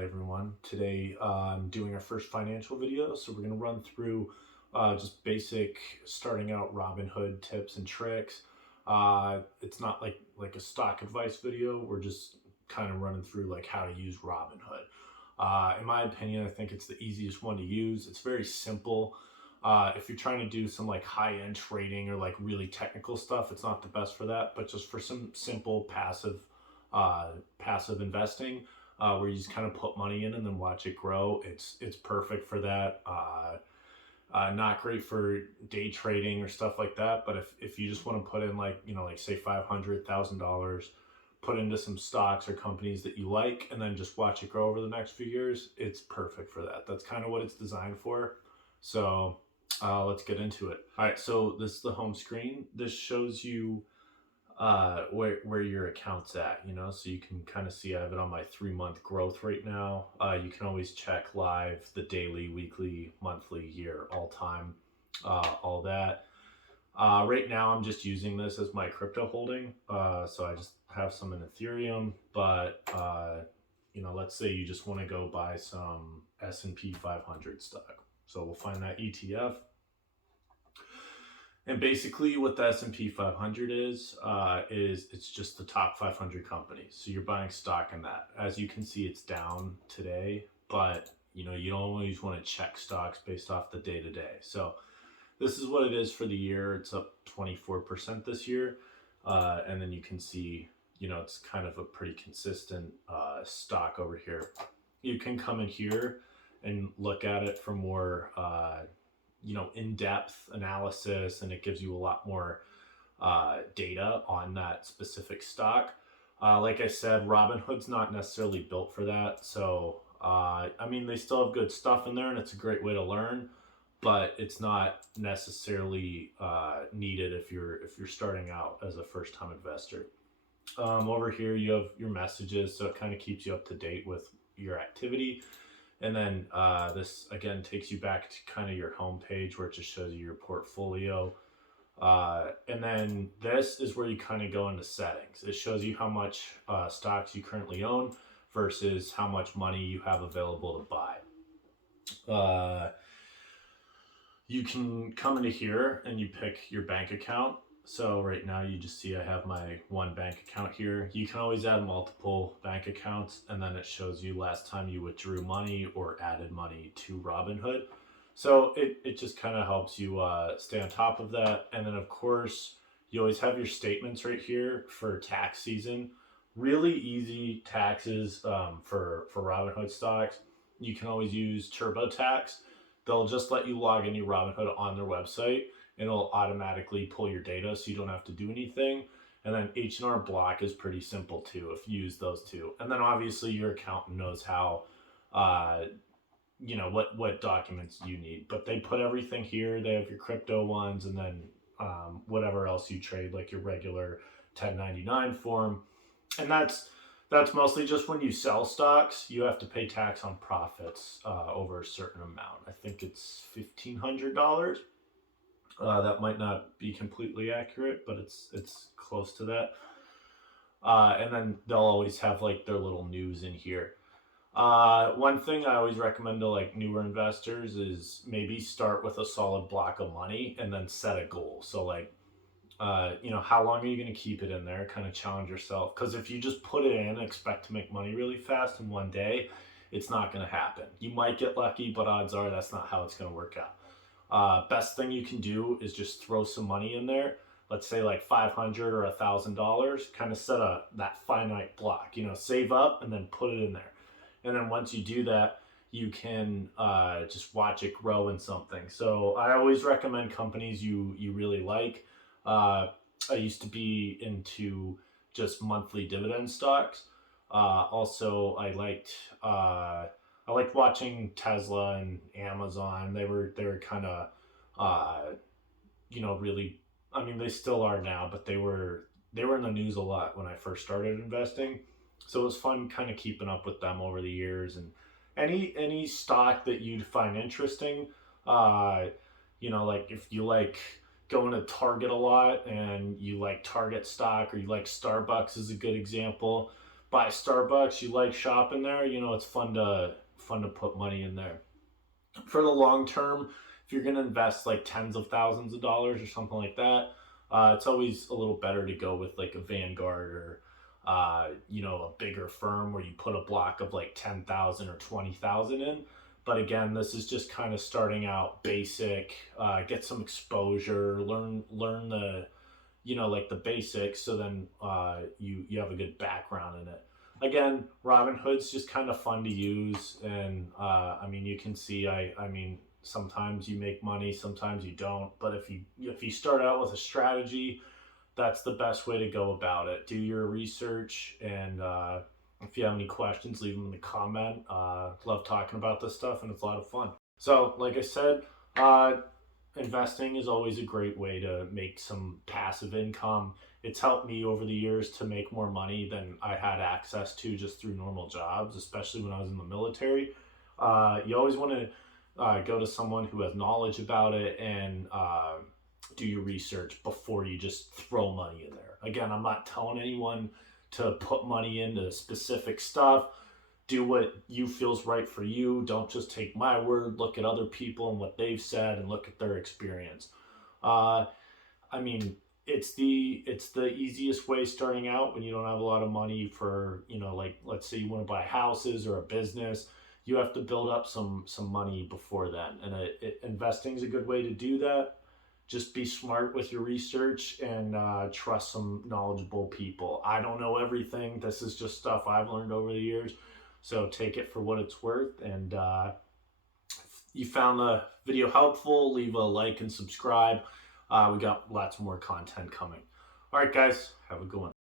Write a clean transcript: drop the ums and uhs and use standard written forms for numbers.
Hi everyone. Today I'm doing our first financial video, so we're going to run through just basic starting out Robinhood tips and tricks. It's not like a stock advice video. We're just kind of running through like how to use Robinhood. In my opinion, I think it's the easiest one to use. It's very simple. If you're trying to do some like high-end trading or like really technical stuff, it's not the best for that. But just for some simple passive investing where you just kind of put money in and then watch it grow. It's perfect for that. Not great for day trading or stuff like that. But if you just want to put in like say $500,000, put into some stocks or companies that you like, and then just watch it grow over the next few years, it's perfect for that. That's kind of what it's designed for. So let's get into it. All right, so this is the home screen. This shows you where your account's at, so you can kind of see I have it on my 3 month growth right now. You can always check live the daily, weekly, monthly, year, all time, all that. Right now I'm just using this as my crypto holding, so I just have some in Ethereum, but let's say you just want to go buy some S&P 500 stock, so we'll find that ETF. And basically what the S&P 500 is it's just the top 500 companies. So you're buying stock in that. As you can see, it's down today, but you don't always want to check stocks based off the day to day. So this is what it is for the year. It's up 24% this year. And then you can see, it's kind of a pretty consistent stock over here. You can come in here and look at it for more in-depth analysis, and it gives you a lot more data on that specific stock. Like I said, Robinhood's not necessarily built for that. So, they still have good stuff in there, and it's a great way to learn, but it's not necessarily needed if you're starting out as a first-time investor. Over here, you have your messages, so it kind of keeps you up to date with your activity. And then this again takes you back to kind of your home page where it just shows you your portfolio. And then this is where you kind of go into settings. It shows you how much stocks you currently own versus how much money you have available to buy. You can come into here and you pick your bank account. So right now you just see I have my one bank account here. You can always add multiple bank accounts, and then it shows you last time you withdrew money or added money to Robinhood. So it just kind of helps you stay on top of that. And then of course you always have your statements right here for tax season. Really easy taxes for Robinhood stocks. You can always use TurboTax. They'll just let you log into Robinhood on their website, and it'll automatically pull your data so you don't have to do anything. And then H&R Block is pretty simple too if you use those two. And then obviously your accountant knows how, what documents you need. But they put everything here. They have your crypto ones, and then whatever else you trade, like your regular 1099 form. And that's mostly just when you sell stocks, you have to pay tax on profits over a certain amount. I think it's $1,500. That might not be completely accurate, but it's close to that. And then they'll always have like their little news in here. One thing I always recommend to like newer investors is maybe start with a solid block of money and then set a goal. So like, how long are you going to keep it in there? Kind of challenge yourself. Because if you just put it in and expect to make money really fast in one day, it's not going to happen. You might get lucky, but odds are that's not how it's going to work out. Best thing you can do is just throw some money in there. Let's say like $500 or $1,000. Kind of set that finite block. Save up and then put it in there. And then once you do that, you can just watch it grow in something. So I always recommend companies you really like. I used to be into just monthly dividend stocks. Also, I liked watching Tesla and Amazon. They were kind of really. I mean, they still are now, but they were in the news a lot when I first started investing. So it was fun kind of keeping up with them over the years. And any stock that you'd find interesting, like if you like going to Target a lot and you like Target stock, or you like Starbucks is a good example. buy Starbucks, you like shopping there, you know, it's fun to put money in there. For the long term, if you're going to invest like tens of thousands of dollars or something like that, it's always a little better to go with like a Vanguard or you know, a bigger firm where you put a block of like 10,000 or 20,000 in. But again, this is just kind of starting out basic, get some exposure, learn the, you know, like the basics, so then you have a good background in it. Again, Robinhood's just kind of fun to use, and I mean, you can see, I mean, sometimes you make money, sometimes you don't. But if you start out with a strategy, that's the best way to go about it. Do your research, and if you have any questions, leave them in the comment. Love talking about this stuff, and it's a lot of fun. So, like I said, uh, investing is always a great way to make some passive income. It's helped me over the years to make more money than I had access to just through normal jobs, especially when I was in the military. You always want to go to someone who has knowledge about it, and do your research before you just throw money in there. Again, I'm not telling anyone to put money into specific stuff. Do what you feels right for you. Don't just take my word. Look at other people and what they've said, and look at their experience. Uh, I mean, it's the easiest way starting out when you don't have a lot of money for, you know, like let's say you want to buy houses or a business. You have to build up some money before then, and investing is a good way to do that. Just be smart with your research, and trust some knowledgeable people. I don't know everything. This is just stuff I've learned over the years. So take it for what it's worth. And if you found the video helpful, leave a like and subscribe. We got lots more content coming. All right, guys, have a good one.